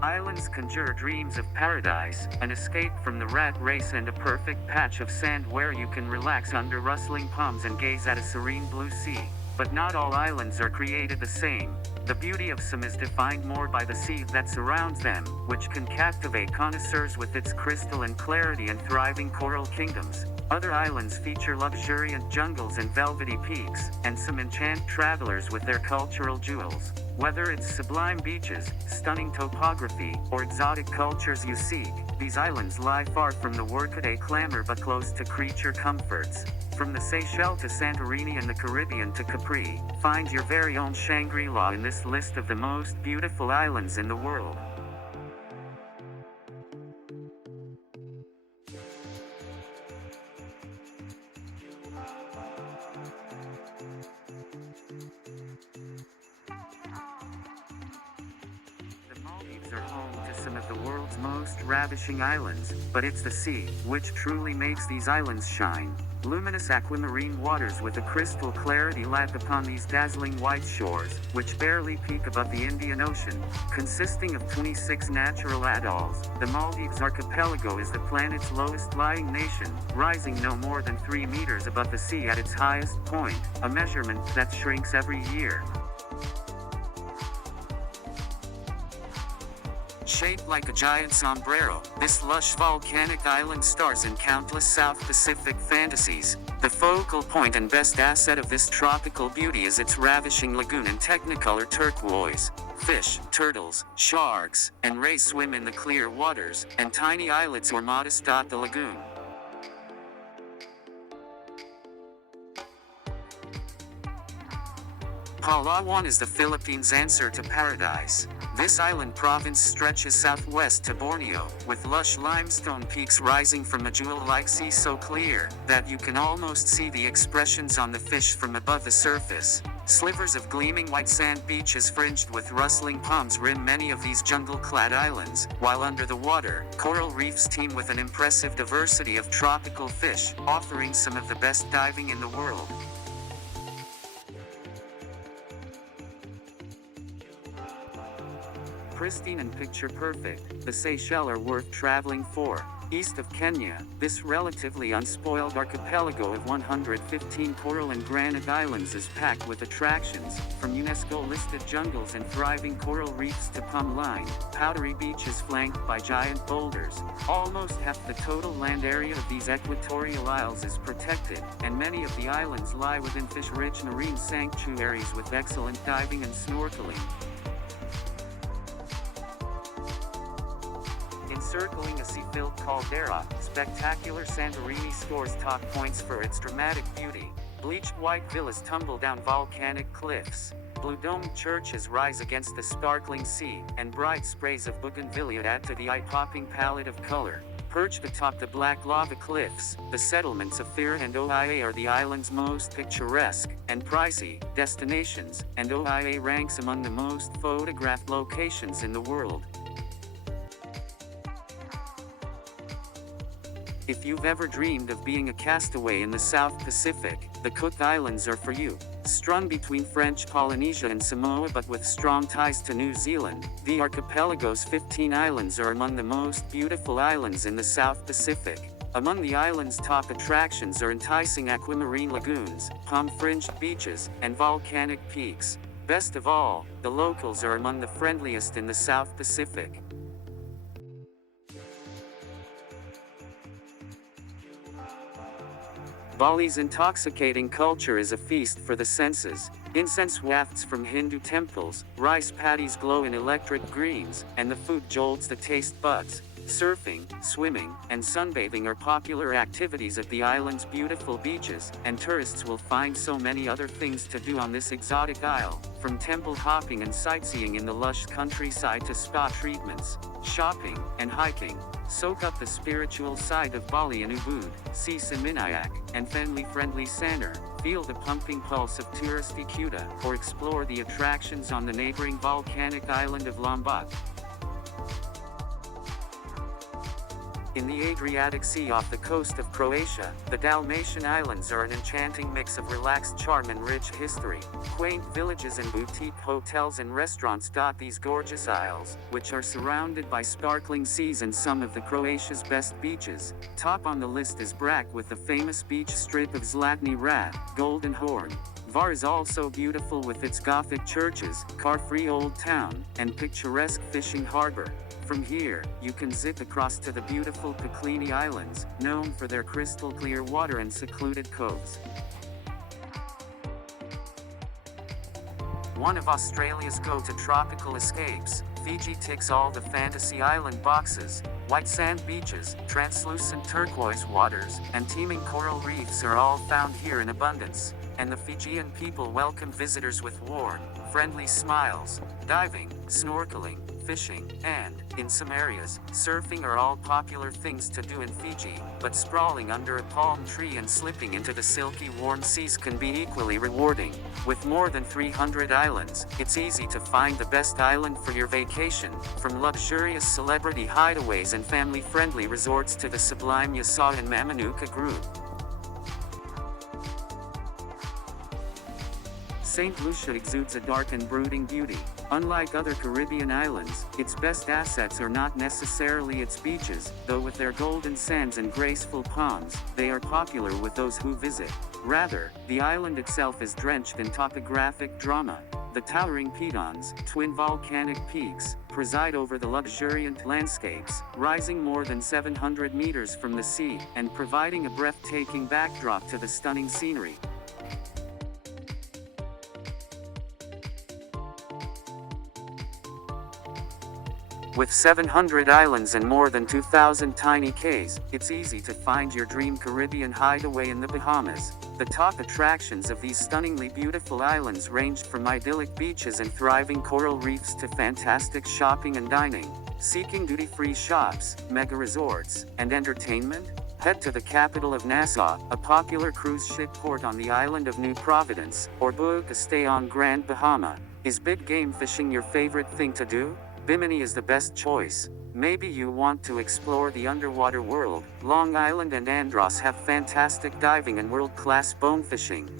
Islands conjure dreams of paradise, an escape from the rat race and a perfect patch of sand where you can relax under rustling palms and gaze at a serene blue sea. But not all islands are created the same. The beauty of some is defined more by the sea that surrounds them, which can captivate connoisseurs with its crystal and clarity and thriving coral kingdoms. Other islands feature luxuriant jungles and velvety peaks, and some enchant travelers with their cultural jewels. Whether it's sublime beaches, stunning topography, or exotic cultures you seek, these islands lie far from the workaday clamor but close to creature comforts. From the Seychelles to Santorini and the Caribbean to Capri, find your very own Shangri-La in this list of the most beautiful islands in the world. The Maldives are home to some of the world's most ravishing islands, but it's the sea which truly makes these islands shine. Luminous aquamarine waters with a crystal clarity lap upon these dazzling white shores, which barely peak above the Indian Ocean. Consisting of 26 natural atolls, the Maldives archipelago is the planet's lowest-lying nation, rising no more than 3 meters above the sea at its highest point, a measurement that shrinks every year. Shaped like a giant sombrero, this lush volcanic island stars in countless South Pacific fantasies. The focal point and best asset of this tropical beauty is its ravishing lagoon in technicolor turquoise. Fish, turtles, sharks, and rays swim in the clear waters, and tiny islets or modest dot the lagoon. Palawan is the Philippines' answer to paradise. This island province stretches southwest to Borneo, with lush limestone peaks rising from a jewel-like sea so clear that you can almost see the expressions on the fish from above the surface. Slivers of gleaming white sand beaches fringed with rustling palms rim many of these jungle-clad islands, while under the water, coral reefs teem with an impressive diversity of tropical fish, offering some of the best diving in the world. Pristine and picture-perfect, the Seychelles are worth traveling for. East of Kenya, this relatively unspoiled archipelago of 115 coral and granite islands is packed with attractions, from UNESCO-listed jungles and thriving coral reefs to palm-lined, powdery beaches flanked by giant boulders. Almost half the total land area of these equatorial isles is protected, and many of the islands lie within fish-rich marine sanctuaries with excellent diving and snorkeling. Encircling a sea-filled caldera, spectacular Santorini scores top points for its dramatic beauty. Bleached white villas tumble down volcanic cliffs. Blue-domed churches rise against the sparkling sea, and bright sprays of bougainvillea add to the eye-popping palette of color. Perched atop the black lava cliffs, the settlements of Fira and Oia are the island's most picturesque and pricey destinations, and Oia ranks among the most photographed locations in the world. If you've ever dreamed of being a castaway in the South Pacific, the Cook Islands are for you. Strung between French Polynesia and Samoa but with strong ties to New Zealand, the archipelago's 15 islands are among the most beautiful islands in the South Pacific. Among the island's top attractions are enticing aquamarine lagoons, palm-fringed beaches, and volcanic peaks. Best of all, the locals are among the friendliest in the South Pacific. Bali's intoxicating culture is a feast for the senses. Incense wafts from Hindu temples, rice paddies glow in electric greens, and the food jolts the taste buds. Surfing, swimming, and sunbathing are popular activities at the island's beautiful beaches, and tourists will find so many other things to do on this exotic isle, from temple hopping and sightseeing in the lush countryside to spa treatments, shopping, and hiking. Soak up the spiritual side of Bali in Ubud, see Seminayak, and family-friendly Sanur, feel the pumping pulse of touristy Kuta, or explore the attractions on the neighboring volcanic island of Lombok. In the Adriatic Sea off the coast of Croatia, the Dalmatian Islands are an enchanting mix of relaxed charm and rich history. Quaint villages and boutique hotels and restaurants dot these gorgeous isles, which are surrounded by sparkling seas and some of the Croatia's best beaches. Top on the list is Brac with the famous beach strip of Zlatni Rat, Golden Horn. Var is also beautiful with its Gothic churches, car-free old town, and picturesque fishing harbor. From here, you can zip across to the beautiful Polynesia Islands, known for their crystal clear water and secluded coves. One of Australia's go-to tropical escapes, Fiji ticks all the fantasy island boxes. White sand beaches, translucent turquoise waters, and teeming coral reefs are all found here in abundance, and the Fijian people welcome visitors with warm, friendly smiles. Diving, snorkeling, fishing, and, in some areas, surfing are all popular things to do in Fiji, but sprawling under a palm tree and slipping into the silky warm seas can be equally rewarding. With more than 300 islands, it's easy to find the best island for your vacation, from luxurious celebrity hideaways and family-friendly resorts to the sublime Yasaw and Mamanuca group. St. Lucia exudes a dark and brooding beauty. Unlike other Caribbean islands, its best assets are not necessarily its beaches, though with their golden sands and graceful palms, they are popular with those who visit. Rather, the island itself is drenched in topographic drama. The towering pitons, twin volcanic peaks, preside over the luxuriant landscapes, rising more than 700 meters from the sea, and providing a breathtaking backdrop to the stunning scenery. With 700 islands and more than 2,000 tiny cays, it's easy to find your dream Caribbean hideaway in the Bahamas. The top attractions of these stunningly beautiful islands ranged from idyllic beaches and thriving coral reefs to fantastic shopping and dining. Seeking duty-free shops, mega resorts, and entertainment? Head to the capital of Nassau, a popular cruise ship port on the island of New Providence, or book a stay on Grand Bahama. Is big game fishing your favorite thing to do? Bimini is the best choice. Maybe you want to explore the underwater world. Long Island and Andros have fantastic diving and world-class bone fishing.